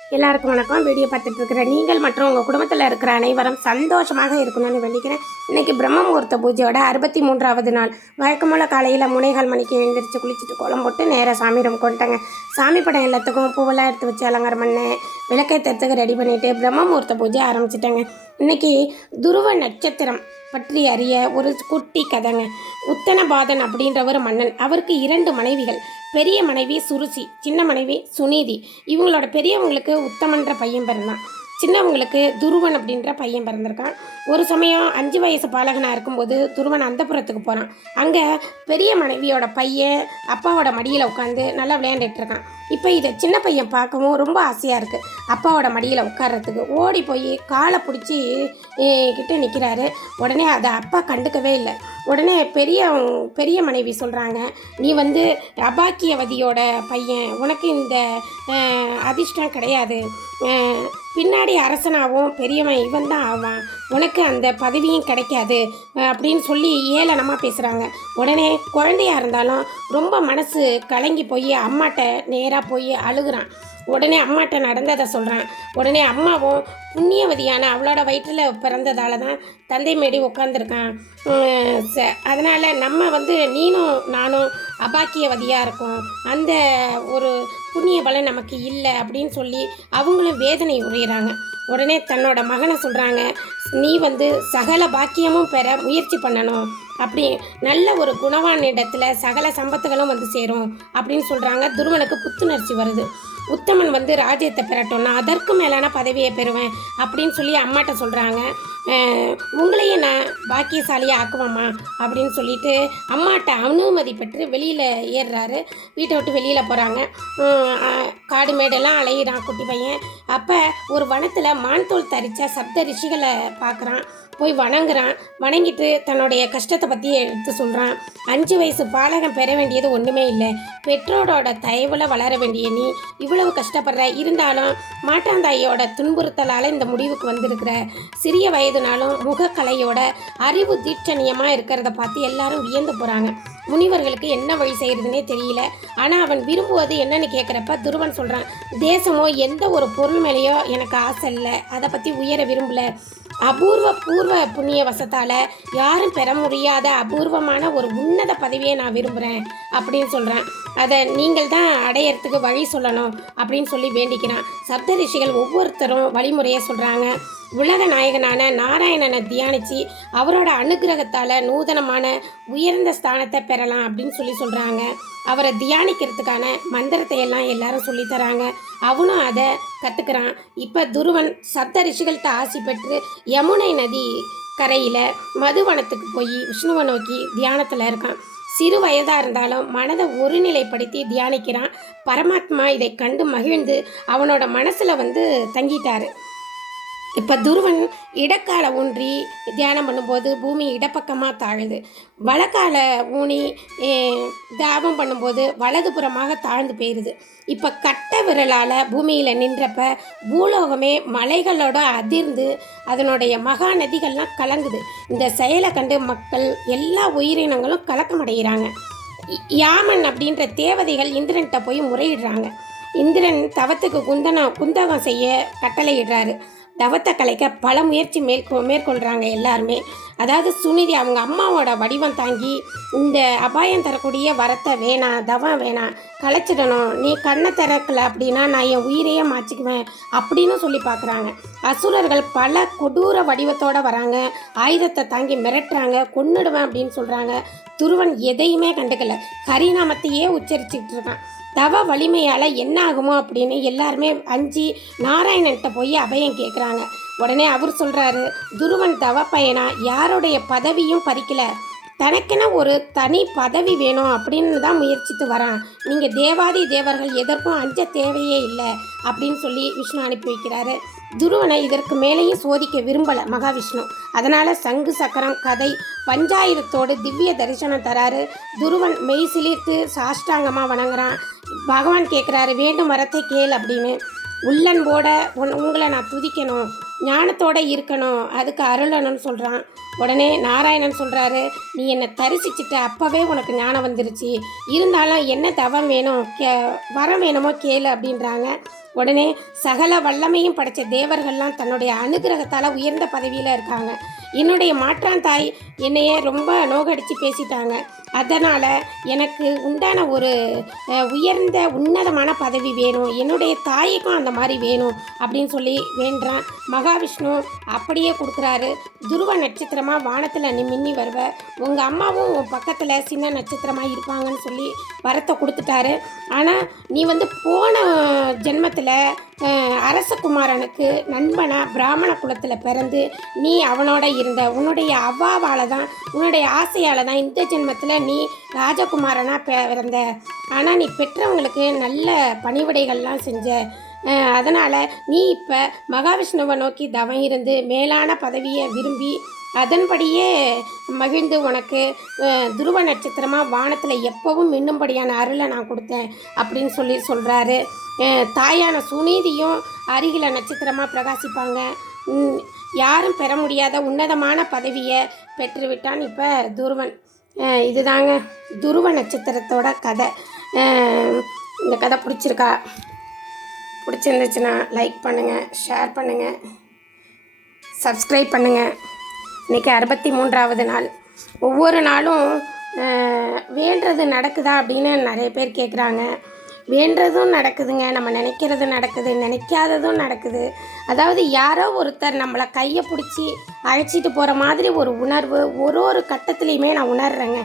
எல்லாருக்கும் வணக்கம். வீடியோ பார்த்துட்டு இருக்கிற நீங்கள் மற்றும் உங்கள் குடும்பத்தில் இருக்கிற அனைவரும் சந்தோஷமாக இருக்கணும்னு வேண்டிக்கிறேன். இன்றைக்கி பிரம்ம முகூர்த்த பூஜையோட 63வது நாள். வழக்கம்போல காலையில் 3:15 மணிக்கு எழுந்திரிச்சு குளிச்சுட்டு கோலம் போட்டு நேராக சாமி ரூம் கொண்டுட்டாங்க. சாமி படம் எல்லாத்துக்கும் பூவெல்லாம் எடுத்து வச்சு அலங்காரம் பண்ணேன். விளக்கேற்றத்துக்கு ரெடி பண்ணிவிட்டு பிரம்ம முகூர்த்த பூஜை ஆரம்பிச்சிட்டாங்க. இன்றைக்கி துருவ நட்சத்திரம் பற்றி அறிய ஒரு குட்டி கதைங்க. உத்தனபாதன் அப்படின்ற ஒரு மன்னன். அவருக்கு 2 மனைவிகள். பெரிய மனைவி சுருசி, சின்ன மனைவி சுனீதி. இவங்களோட பெரியவங்களுக்கு உத்தமன்ற பையன் பிறந்தான். சின்னவங்களுக்கு துருவன் அப்படின்ற பையன் பிறந்திருக்கான். ஒரு சமயம் 5 வயசு பாலகனாக இருக்கும்போது துருவன் அந்தப்புறத்துக்கு போகிறான். அங்கே பெரிய மனைவியோட பையன் அப்பாவோட மடியில் உட்காந்து நல்லா விளையாண்டுட்டு இருக்கான். இப்போ இதை சின்ன பையன் பார்க்கவும் ரொம்ப ஆசையாக இருக்குது. அப்பாவோட மடியில் உட்கார்றதுக்கு ஓடி போய் காலை பிடிச்சி கிட்டே நிற்கிறாரு. உடனே அதை அப்பா கண்டுக்கவே இல்லை. உடனே பெரிய மனைவி சொல்கிறாங்க, நீ அபாக்கியவதியோட பையன், உனக்கு இந்த அதிர்ஷ்டம் கிடையாது. பின்னாடி அரசனாகவும் பெரியவன் இவன் தான் ஆவான், உனக்கு அந்த பதவியும் கிடைக்காது அப்படின்னு சொல்லி ஏளனமாக பேசுகிறாங்க. உடனே குழந்தையாக இருந்தாலும் ரொம்ப மனசு கலங்கி போய் அம்மாட்ட நேராக போய் அழுகுறான். உடனே அம்மாட்ட நடந்ததை சொல்கிறான். உடனே அம்மாவும் புண்ணியவதியான அவளோட வயிற்றில் பிறந்ததால தான் தந்தை மேடி உட்காந்துருக்கான். அதனால் நம்ம நீனும் நானும் அபாக்கியவதியாக இருக்கோம், அந்த ஒரு புண்ணிய பலன் நமக்கு இல்லை அப்படின்னு சொல்லி அவங்களும் வேதனை உரையிறாங்க. உடனே தன்னோட மகனை சொல்கிறாங்க, நீ சகல பாக்கியமும் பெற முயற்சி பண்ணணும், அப்படி நல்ல ஒரு குணவான இடத்துல சகல சம்பத்துகளும் சேரும் அப்படின்னு சொல்கிறாங்க. துருவனுக்கு புத்துணர்ச்சி வருது. உத்தமன் ராஜ்யத்தை பெறட்டோன்னா அதற்கு மேலான பதவியை பெறுவேன் அப்படின்னு சொல்லி அம்மாட்ட சொல்கிறாங்க. உங்களையும் நான் பாக்கியசாலியாக ஆக்குவேம்மா அப்படின்னு சொல்லிட்டு அம்மாட்ட அனுமதி பெற்று வெளியில் ஏறுறாரு. வீட்டை விட்டு வெளியில் போகிறாங்க. காடு மேடெல்லாம் அலையிறான் குட்டி பையன். அப்போ ஒரு வனத்தில் மான்தோல் தரித்த சப்த ரிஷிகளை பார்க்குறான். போய் வணங்குறான். வணங்கிட்டு தன்னுடைய கஷ்டத்தை பற்றி எடுத்து சொல்கிறான். 5 வயசு பாலகன் பெற வேண்டியது ஒன்றுமே இல்லை. பெற்றோரோட தயவில் வளர வேண்டிய நீ இவ்வளவு கஷ்டப்படுற, இருந்தாலும் மாட்டாந்தாயோட துன்புறுத்தலால் இந்த முடிவுக்கு வந்திருக்கிற. சிறிய வயதுனாலும் முகக்கலையோட அறிவு தீட்சணியமாக இருக்கிறத பார்த்து எல்லாரும் வியந்து போகிறாங்க. முனிவர்களுக்கு என்ன வழி செய்கிறதுனே தெரியல. ஆனால் அவன் விரும்புவது என்னன்னு கேட்குறப்ப துருவன் சொல்கிறான், தேசமோ எந்த ஒரு பொருள் மேலேயோ எனக்கு ஆசை இல்லை, அதை பற்றி உயர விரும்பலை. பூர்வ புண்ணிய வசத்தால் யாரும் பெற முடியாத அபூர்வமான ஒரு உன்னத பதவியை நான் விரும்புகிறேன் அப்படின்னு சொல்கிறேன். அதை நீங்கள் தான் அடையிறதுக்கு வழி சொல்லணும் அப்படின்னு சொல்லி வேண்டிக்கிறான். சப்த ரிஷிகள் ஒவ்வொருத்தரும் வழிமுறையை சொல்கிறாங்க. உலக நாயகனான நாராயணனை தியானித்து அவரோட அனுகிரகத்தால் நூதனமான உயர்ந்த ஸ்தானத்தை பெறலாம் அப்படின்னு சொல்லி சொல்கிறாங்க. அவரை தியானிக்கிறதுக்கான மந்திரத்தை எல்லாம் எல்லாரும் சொல்லித்தராங்க. அவனும் அதை கற்றுக்கிறான். இப்போ துருவன் சப்த ரிஷிகள்கிட்ட ஆசி பெற்று யமுனை நதி கரையில் மதுவனத்துக்கு போய் விஷ்ணுவை நோக்கி தியானத்தில் இருக்கான். சிறு வயதாக இருந்தாலும் மனதை ஒருநிலைப்படுத்தி தியானிக்கிறான். பரமாத்மா இதை கண்டு மகிழ்ந்து அவனோட மனசில் தங்கிட்டார். இப்போ துருவன் இடக்கால ஊன்றி தியானம் பண்ணும்போது பூமி இடப்பக்கமாக தாழுது. வலக்கால ஊனி தாபம் பண்ணும்போது வலதுபுறமாக தாழ்ந்து போயிடுது. இப்போ கட்ட விரலால் பூமியில் நின்றப்ப பூலோகமே மலைகளோட அதிர்ந்து அதனுடைய மகா நதிகள்லாம் கலங்குது. இந்த செயலை கண்டு மக்கள் எல்லா உயிரினங்களும் கலக்கமடைகிறாங்க. யாமன் அப்படின்ற தேவதைகள் இந்திரன்கிட்ட போய் முறையிடுறாங்க. இந்திரன் தவத்துக்கு குந்தகம் செய்ய கட்டளையிடுறாரு. தவத்தை கலைக்க பல முயற்சி மேற்கொள்கிறாங்க எல்லாருமே. அதாவது சுனிதி அவங்க அம்மாவோட வடிவம் தாங்கி இந்த அபாயம் தரக்கூடிய வரத்தை வேணாம், தவம் வேணாம், கலைச்சிடணும், நீ கண்ணை திறக்கலை அப்படின்னா நான் என் உயிரையே மாற்றிக்குவேன் அப்படின்னு சொல்லி பார்க்குறாங்க. அசுரர்கள் பல கொடூர வடிவத்தோடு வராங்க. ஆயுதத்தை தாங்கி மிரட்டுறாங்க. கொன்னுடுவேன் அப்படின்னு சொல்கிறாங்க. துருவன் எதையுமே கண்டுக்கல. ஹரிநாமத்தையே உச்சரிச்சுக்கிட்டு இருக்கான். தவ வலிமையால் என்ன ஆகுமோ அப்படின்னு எல்லாருமே அஞ்சி நாராயணன்கிட்ட போய் அபயம் கேட்குறாங்க. உடனே அவர் சொல்கிறாரு, துருவன் தவ பையனா யாருடைய பதவியும் பறிக்கல, தனக்கென ஒரு தனி பதவி வேணும் அப்படின்னு தான் முயற்சித்து வரான். நீங்கள் தேவாதி தேவர்கள் எதற்கும் அஞ்ச தேவையே இல்லை அப்படின்னு சொல்லி விஷ்ணு அனுப்பி வைக்கிறாரு. துருவனை இதற்கு மேலேயும் சோதிக்க விரும்பலை மகாவிஷ்ணு. அதனால் சங்கு சக்கரம் கதை பஞ்சாயிரத்தோடு திவ்ய தரிசனம் தராரு. துருவன் மெய் சிலிர்த்து சாஷ்டாங்கமாக வணங்குறான். பகவான் கேட்குறாரு, வேண்டும் வரத்தை கேள் அப்படின்னு. உள்ளன்போட உங்களை நான் துதிக்கணும், ஞானத்தோடு இருக்கணும், அதுக்கு அருளணும்னு சொல்கிறான். உடனே நாராயணன் சொல்கிறாரு, நீ என்னை தரிசிச்சுட்டு அப்போவே உனக்கு ஞானம் வந்துருச்சு, இருந்தாலும் என்ன தவம் வேணும் வரம் வேணுமோ கேளு அப்படின்றாங்க. உடனே சகல வல்லமையும் படைத்த தேவர்கள்லாம் தன்னுடைய அனுகிரகத்தால் உயர்ந்த பதவியில் இருக்காங்க. என்னுடைய மாற்றான் தாய் என்னையே ரொம்ப நோகடித்து பேசிட்டாங்க. அதனால் எனக்கு உண்டான ஒரு உயர்ந்த உன்னதமான பதவி வேணும், என்னுடைய தாய்க்கும் அந்த மாதிரி வேணும் அப்படின்னு சொல்லி வேண்டான். மகாவிஷ்ணு அப்படியே கொடுக்குறாரு. துருவ நட்சத்திரமாக வானத்தில் நீ மின்னி வருவ, உங்கள் அம்மாவும் உன் பக்கத்தில் சின்ன நட்சத்திரமாக இருப்பாங்கன்னு சொல்லி வரத்தை கொடுத்துட்டாரு. ஆனால் நீ போன ஜென்மத்தில் அரசகுமாரனுக்கு நண்பனாக பிராமண குலத்தில் பிறந்து நீ அவனோட இருந்த, உன்னுடைய அவ்வாவால் தான், உன்னுடைய ஆசையால் தான் இந்த ஜென்மத்தில் நீ ராஜகுமாரனாக பிறந்த. ஆனால் நீ பெற்றவங்களுக்கு நல்ல பணிவிடைகள்லாம் செஞ்ச. அதனால் நீ இப்போ மகாவிஷ்ணுவை நோக்கி தவம் இருந்து மேலான பதவியை விரும்பி அதன்படியே மகிழ்ந்து உனக்கு துருவ நட்சத்திரமாக வானத்தில் எப்போவும் மின்னும்படியான அருளை நான் கொடுத்தேன் அப்படின்னு சொல்கிறாரு. தாயான சுனீதியும் அருகில நட்சத்திரமாக பிரகாசிப்பாங்க. யாரும் பெற முடியாத உன்னதமான பதவியை பெற்றுவிட்டான் இப்போ துருவன். இதுதாங்க துருவ நட்சத்திரத்தோட கதை. இந்த கதை பிடிச்சிருந்துச்சுன்னா லைக் பண்ணுங்கள், ஷேர் பண்ணுங்கள், சப்ஸ்கிரைப் பண்ணுங்கள். இன்றைக்கி 63வது நாள். ஒவ்வொரு நாளும் வேண்டுறது நடக்குதா அப்படின்னு நிறைய பேர் கேட்குறாங்க. வேண்டுறதும் நடக்குதுங்க, நம்ம நினைக்கிறது நடக்குது, நினைக்காததும் நடக்குது. அதாவது யாரோ ஒருத்தர் நம்மளை கையை பிடிச்சி அழைச்சிட்டு போகிற மாதிரி ஒரு உணர்வு ஒரு கட்டத்துலேயுமே நான் உணர்கிறேங்க.